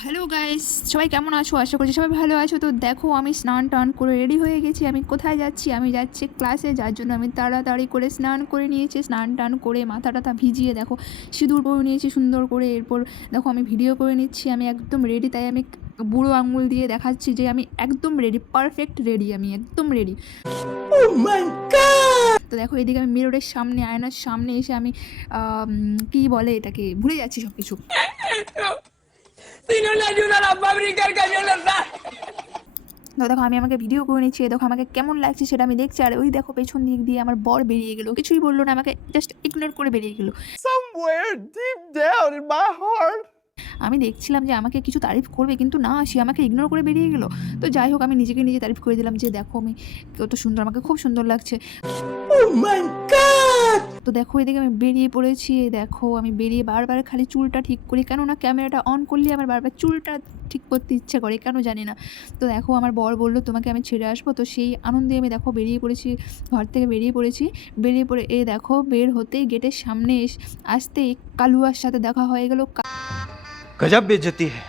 Hello guys, সবাই কেমন আছো? আশা করছি সবাই ভালো আছো। তো দেখো, আমি স্নান টান করে রেডি হয়ে গেছি। আমি কোথায় যাচ্ছি? আমি যাচ্ছি ক্লাসে, যার জন্য আমি তাড়াতাড়ি করে স্নান করে নিয়েছি। স্নান টান করে মাথা টাথা ভিজিয়ে দেখো সিঁদুর পরে নিয়েছি সুন্দর করে। এরপর দেখো আমি ভিডিও করে নিচ্ছি, আমি একদম রেডি। তাই আমি বুড়ো আঙুল দিয়ে দেখাচ্ছি যে আমি একদম রেডি, পারফেক্ট রেডি, আমি একদম রেডি। তো দেখো এদিকে আমি মিররের সামনে, আয়নার সামনে এসে আমি কি বলে এটাকে, ভুলে যাচ্ছি সব কিছু। তো দেখো আমি আমাকে ভিডিও করে নিচ্ছি, দেখো আমাকে কেমন লাগছে সেটা আমি দেখছি। আর ওই দেখো পেছন দিক দিয়ে আমার বর বেরিয়ে গেলো, কিছুই বললো না, আমাকে জাস্ট ইগনোর করে বেরিয়ে গেলো। Somewhere deep down in my heart. আমি দেখছিলাম যে আমাকে কিছু তারিফ করবে, কিন্তু না, সে আমাকে ইগনোর করে বেরিয়ে গেলো। তো যাই হোক, আমি নিজেকে নিজে তারিফ করে দিলাম যে দেখো আমি কত সুন্দর, আমাকে খুব সুন্দর লাগছে। Oh my god! তো দেখো এদিকে আমি বেরিয়ে পড়েছি। এই দেখো আমি বেরিয়ে বারবার খালি চুলটা ঠিক করি, কেননা ক্যামেরাটা অন করলে আমার বারবার চুলটা ঠিক করতে ইচ্ছে করে, কেন জানি না। তো দেখো আমার বর বললো তোমাকে আমি ছেড়ে আসবো, তো সেই আনন্দে আমি দেখো বেরিয়ে পড়েছি, ঘর থেকে বেরিয়ে পড়েছি। বেরিয়ে পড়ে এই দেখো বের হতেই গেটের সামনে আসতেই কালুয়ার সাথে দেখা হয়ে গেল। गजब बेइज्जती है।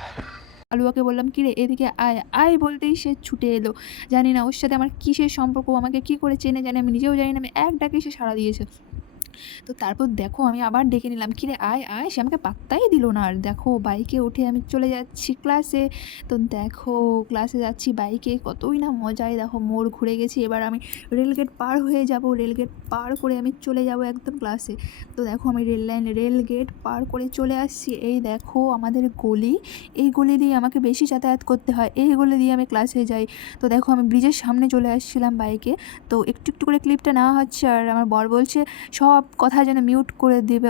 কালুয়াকে বললাম, কিরে এদিকে আয় আয়, বলতেই সে ছুটে এলো। জানি না ওর সাথে আমার কিসের সম্পর্ক, আমাকে কি করে চেনে জানি আমি নিজেও জানি না। আমি এক ডাকে সে সাড়া দিয়েছে। তো তারপর দেখো আমি আবার ডেকে নিলাম, কিরে আয় আয়, সে আমাকে পাত্তাই দিল না। আর দেখো বাইকে উঠে আমি চলে যাচ্ছি ক্লাসে। তো দেখো ক্লাসে যাচ্ছি বাইকে, কতই না মজায়। দেখো মোড় ঘুরে গেছি, এবার আমি রেলগেট পার হয়ে যাব, রেলগেট পার করে আমি চলে যাব একদম ক্লাসে। তো দেখো আমি রেলগেট পার করে চলে আসছি। এই দেখো আমাদের গলি, এই গলি দিয়ে আমাকে বেশি যাতায়াত করতে হয়, এই গলি দিয়ে আমি ক্লাসে যাই। তো দেখো আমি ব্রিজের সামনে চলে আসছিলাম বাইকে। তো একটু একটু করে ক্লিপটা নেওয়া হচ্ছে, আর আমার বর বলছে সব কথা যেন মিউট করে দিবে,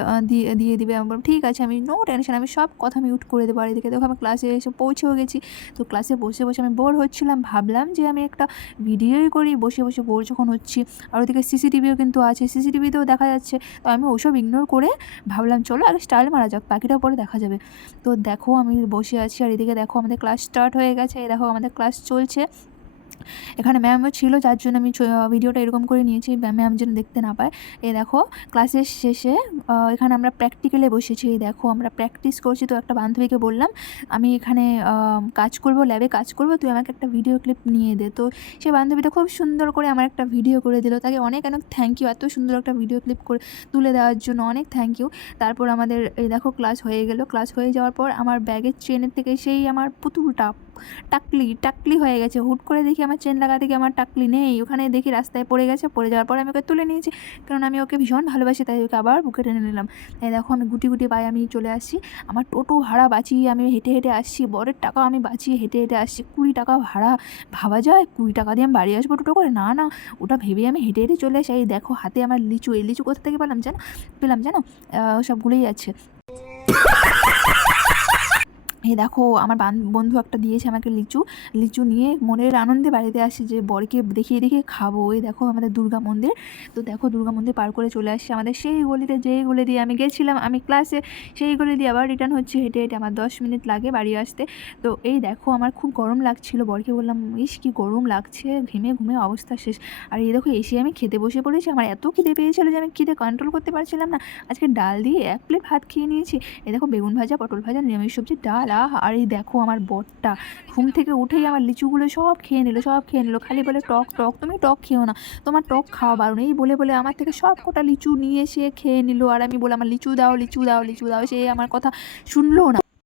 দিয়ে দিবে। আমি বললাম ঠিক আছে, আমি নো টেনশন, আমি সব কথা মিউট করে দেবো। আর এদিকে দেখো আমি ক্লাসে এসে পৌঁছেও গেছি। তো ক্লাসে বসে বসে আমি বোর হচ্ছিলাম, ভাবলাম যে আমি একটা ভিডিওই করি বসে বসে বোর যখন হচ্ছি। আর ওদিকে সিসিটিভিও কিন্তু আছে, সিসিটিভিতেও দেখা যাচ্ছে। তো আমি ওসব ইগনোর করে ভাবলাম চলো আগে স্টাইল মারা যাক, বাকিটা পরে দেখা যাবে। তো দেখো আমি বসে আছি, আর এদিকে দেখো আমাদের ক্লাস স্টার্ট হয়ে গেছে। এই দেখো আমাদের ক্লাস চলছে। এখানে ম্যামও ছিল, যার জন্য আমি ভিডিওটা এরকম করে নিয়েছি, ম্যাম যেন দেখতে না পায়। এই দেখো ক্লাসের শেষে এখানে আমরা প্র্যাকটিক্যালে বসেছি। এই দেখো আমরা প্র্যাকটিস করছি। তো একটা বান্ধবীকে বললাম আমি এখানে কাজ করব, ল্যাবে কাজ করব, তুই আমাকে একটা ভিডিও ক্লিপ নিয়ে দে। তো সেই বান্ধবীটা খুব সুন্দর করে আমার একটা ভিডিও করে দিল, তাকে অনেক অনেক থ্যাংক ইউ, এত সুন্দর একটা ভিডিও ক্লিপ করে তুলে দেওয়ার জন্য অনেক থ্যাংক ইউ। তারপর আমাদের এই দেখো ক্লাস হয়ে গেল। ক্লাস হয়ে যাওয়ার পর আমার ব্যাগের চেনের থেকে সেই আমার পুতুলটা টাকলি হয়ে গেছে। হুট করে দেখি আমার চেন লাগাতে গিয়ে আমার টাকলি নেই, ওখানে দেখি রাস্তায় পড়ে গেছে। পড়ে যাওয়ার পরে আমি ওকে তুলে নিয়েছি, কারণ আমি ওকে ভীষণ ভালোবাসি, তাই ওকে আবার বুকে টেনে নিলাম। এই দেখো আমি গুটি গুটি পায়ে আমি চলে আসছি। আমার টোটো ভাড়া বাঁচিয়ে আমি হেঁটে হেঁটে আসছি, বরের টাকা আমি বাঁচিয়ে হেঁটে হেঁটে আসছি। 20 টাকা ভাড়া, ভাবা যায় 20 টাকা দিয়ে আমি বাড়ি আসবো টোটো করে? না না, ওটা ভেবে আমি হেঁটে হেঁটে চলে আসি। এই দেখো হাতে আমার লিচু, এই লিচু কোথা থেকে পেলাম জানো, সবগুলোই আছে। এই দেখো আমার বন্ধু একটা দিয়েছে আমাকে লিচু নিয়ে মনের আনন্দে বাড়িতে আসি যে বরকে দেখিয়ে দেখিয়ে খাবো। এই দেখো আমাদের দুর্গা মন্দির। তো দেখো দুর্গা মন্দির পার করে চলে আসছি আমাদের সেই গলিতে, যেই গলি দিয়ে আমি গেছিলাম আমি ক্লাসে, সেই গলি দিয়ে আবার রিটার্ন হচ্ছে হেঁটে হেঁটে। আমার 10 মিনিট লাগে বাড়ি আসতে। তো এই দেখো আমার খুব গরম লাগছিল, বরকে বললাম ইস কি গরম লাগছে, ঘেমে ঘুমে অবস্থা শেষ। আর এই দেখো এসে আমি খেতে বসে পড়েছি। আমার এত খিদে পেয়েছিল যে আমি খিদে কন্ট্রোল করতে পারছিলাম না। আজকে ডাল দিয়ে 1 প্লেট ভাত খেয়ে নিয়েছি। এই দেখো বেগুন ভাজা, পটল ভাজা, নিরামিষ সবজি, ডাল। আর এই দেখো আমার বরটা ঘুম থেকে উঠেই আমার লিচুগুলো সব খেয়ে নিল, খালি বলে টক টক, তুমি টক খেও না, তোমার টক খাওয়া বারণ। এই বলে বলে আমার থেকে সব কটা লিচু নিয়ে সে খেয়ে নিল। আর আমি বলে আমার লিচু দাও, সে আমার কথা শুনলো না।